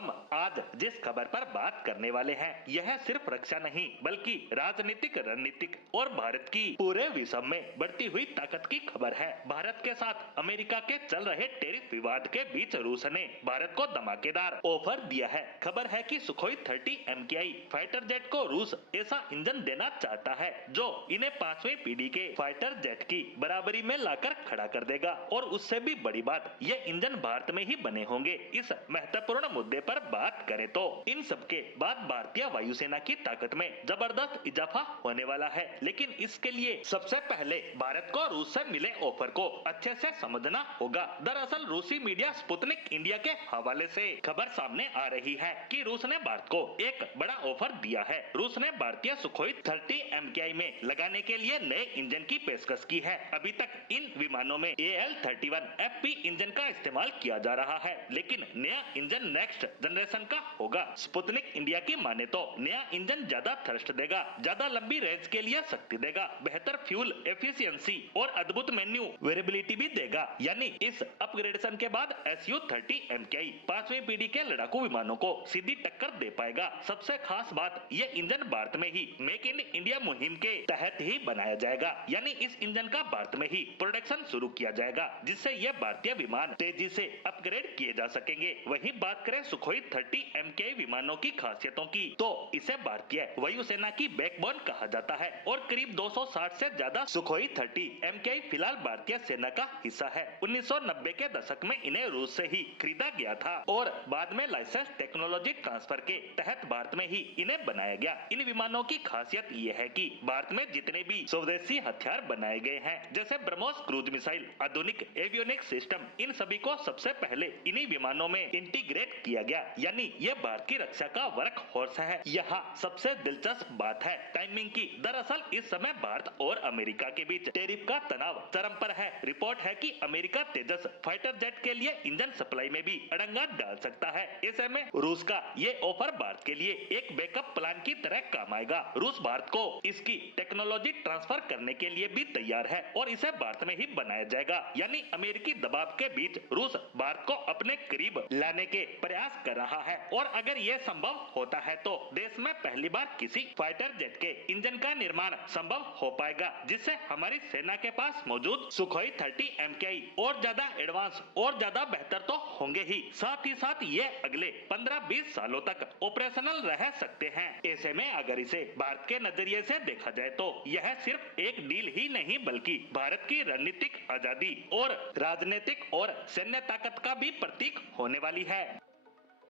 हम आज जिस खबर पर बात करने वाले हैं यह सिर्फ रक्षा नहीं बल्कि राजनीतिक, रणनीतिक और भारत की पूरे विश्व में बढ़ती हुई ताकत की खबर है। भारत के साथ अमेरिका के चल रहे टैरिफ विवाद के बीच रूस ने भारत को धमाकेदार ऑफर दिया है। खबर है कि सुखोई 30 MKI फाइटर जेट को रूस ऐसा इंजन देना चाहता है जो इन्हें 5वीं पीढ़ी के फाइटर जेट की बराबरी में लाकर खड़ा कर देगा। और उससे भी बड़ी बात, ये इंजन भारत में ही बने होंगे। इस महत्वपूर्ण मुद्दे पर बात करें तो इन सबके बाद भारतीय वायुसेना की ताकत में जबरदस्त इजाफा होने वाला है। लेकिन इसके लिए सबसे पहले भारत को रूस से मिले ऑफर को अच्छे से समझना होगा। दरअसल रूसी मीडिया स्पुतनिक इंडिया के हवाले से खबर सामने आ रही है कि रूस ने भारत को एक बड़ा ऑफर दिया है। रूस ने भारतीय सुखोई 30 MKI में लगाने के लिए नए इंजन की पेशकश की है। अभी तक इन विमानों में AL-31 FP इंजन का इस्तेमाल किया जा रहा है, लेकिन नया इंजन नेक्स्ट जनरेशन का होगा। स्पुतनिक इंडिया की माने तो नया इंजन ज्यादा थ्रस्ट देगा, ज्यादा लंबी रेंज के लिए शक्ति देगा, बेहतर फ्यूल एफिशिएंसी और अद्भुत मेन्यू वेरिएबिलिटी भी देगा। यानी इस अपग्रेडेशन के बाद Su-30 MKI 5वीं पीढ़ी के लड़ाकू विमानों को सीधी टक्कर दे पाएगा। सबसे खास बात, ये इंजन भारत में ही मेक इन इंडिया मुहिम के तहत ही बनाया जाएगा। यानी इस इंजन का भारत में ही प्रोडक्शन शुरू किया जाएगा, जिससे ये भारतीय विमान तेजी से अपग्रेड किए जा सकेंगे। वहीं बात करें सुखोई 30 MKI विमानों की खासियतों की, तो इसे भारतीय वायुसेना की बैकबोन कहा जाता है और करीब 260 से ज्यादा सुखोई 30 MKI फिलहाल भारतीय सेना का हिस्सा है। 1990 के दशक में इन्हें रूस से ही खरीदा गया था और बाद में लाइसेंस टेक्नोलॉजी ट्रांसफर के तहत भारत में ही इन्हें बनाया गया। इन विमानों की खासियत ये है कि भारत में जितने भी स्वदेशी हथियार बनाए गए हैं, जैसे ब्रह्मोस क्रूज मिसाइल, आधुनिक एवियोनिक्स सिस्टम, इन सभी को सबसे पहले इन्हीं विमानों में इंटीग्रेट किया गया। यानी ये भारत की रक्षा का वर्क हॉर्स है। यहाँ सबसे दिलचस्प बात है टाइमिंग की। दरअसल इस समय भारत और अमेरिका के बीच टैरिफ का तनाव चरम पर है। रिपोर्ट है कि अमेरिका तेजस फाइटर जेट के लिए इंजन सप्लाई में भी अड़ंगा डाल सकता है। ऐसे में रूस का ये ऑफर भारत के लिए एक बैकअप प्लान की तरह काम आएगा। रूस भारत को इसकी टेक्नोलॉजी ट्रांसफर करने के लिए भी तैयार है और इसे भारत में ही बनाया जाएगा। यानी अमेरिकी दबाव के बीच रूस भारत को अपने करीब लाने के प्रयास कर रहा है। और अगर यह संभव होता है तो देश में पहली बार किसी फाइटर जेट के इंजन का निर्माण संभव हो पाएगा, जिससे हमारी सेना के पास मौजूद सुखोई 30 MKI और ज्यादा एडवांस और ज्यादा बेहतर तो होंगे ही, साथ ही साथ ये अगले 15-20 सालों तक ऑपरेशनल रह सकते हैं। ऐसे में अगर इसे भारत के नजरिए से देखा जाए तो यह सिर्फ एक डील ही नहीं बल्कि भारत की रणनीतिक आजादी और राजनीतिक और सैन्य ताकत का भी प्रतीक होने वाली है।